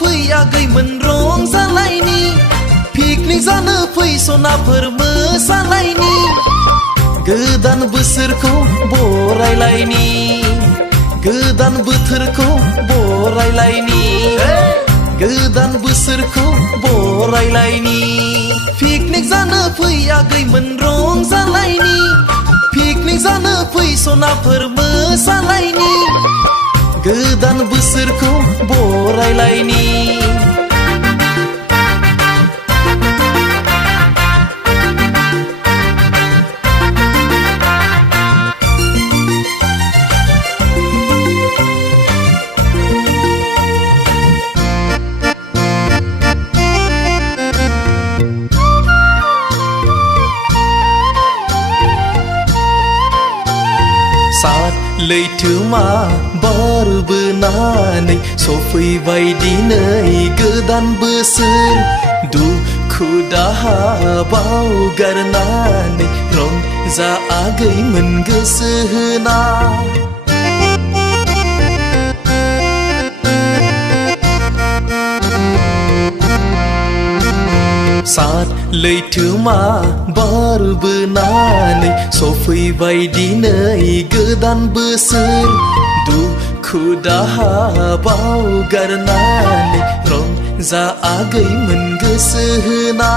फैयाखैमोन रंजालायनि picnic जानो फै सनाफोर मोसालायनि गोदान बोसोरखौ बरायलायनि गोदान बोथोरखौ बरायलायनि गोदान बोसोरखौ बरायलायनि पिकनिक जानो फैयाखैमोन रंजालायनि पिकनिक जानो फै सनाफोर मोसालायनि गोदान बोसोरखौ बरायलायनि लैथोमा बारबोनानै सफैबाय दिनै गोदान बोसोर दुखु दाहा बावगारनानै रंजा आगैमोन गोसो होना सात लैथोमा बारबोनानै सफैबाय दिनै गोदान बोसोर दुखु दाहा बावगारनानै रंजा आगैमोन गोसो होना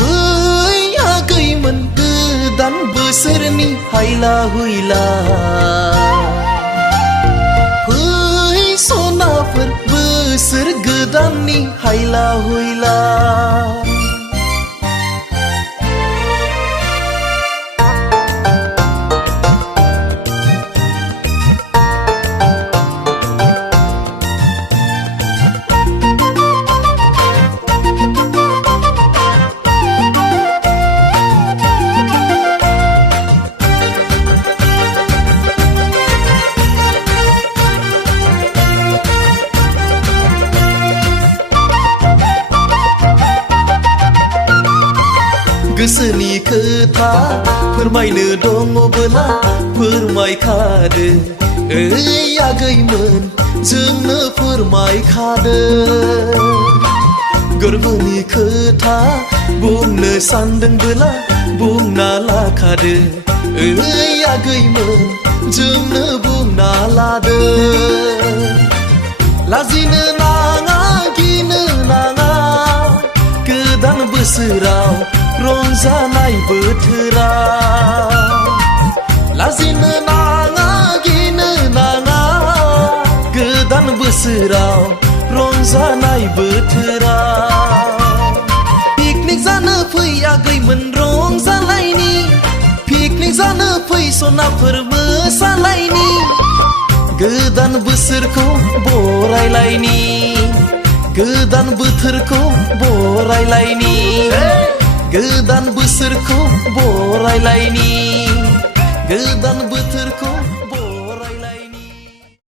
फै आगैमोन गोदान बोसोरनि हायला हुइला फै सनाफोर बोसोर गोदाननि हायला हुइला गोसोनि खोथा फोरमायनो दङबोला फोरमायखादो ओइ आगैमोन जोंनो फोरमायखादो गोरबोनि खोथा बुंनो सानदोंबोला बुंना लाखादो ओइ आगैमोन जोंनो बुंना लादो लाजिनो नाङा गिनो नाङा गोदान बोसोराव रंजानाय बोथोरा लाजिनो नाङा गिनो नाङा गोदान बोसोराव रंजानाय बोथोरा पिकनिक जानो फैयाखैमोन रंजालायनि पिकनिक जानो फै सनाफोर मोसालायनि गोदान बोसोरखौ बरायलायनि गोदान बोथोरखौ बरायलायनि गोदान बोसोरखौ बरायलायनि गोदान बोथोरखौ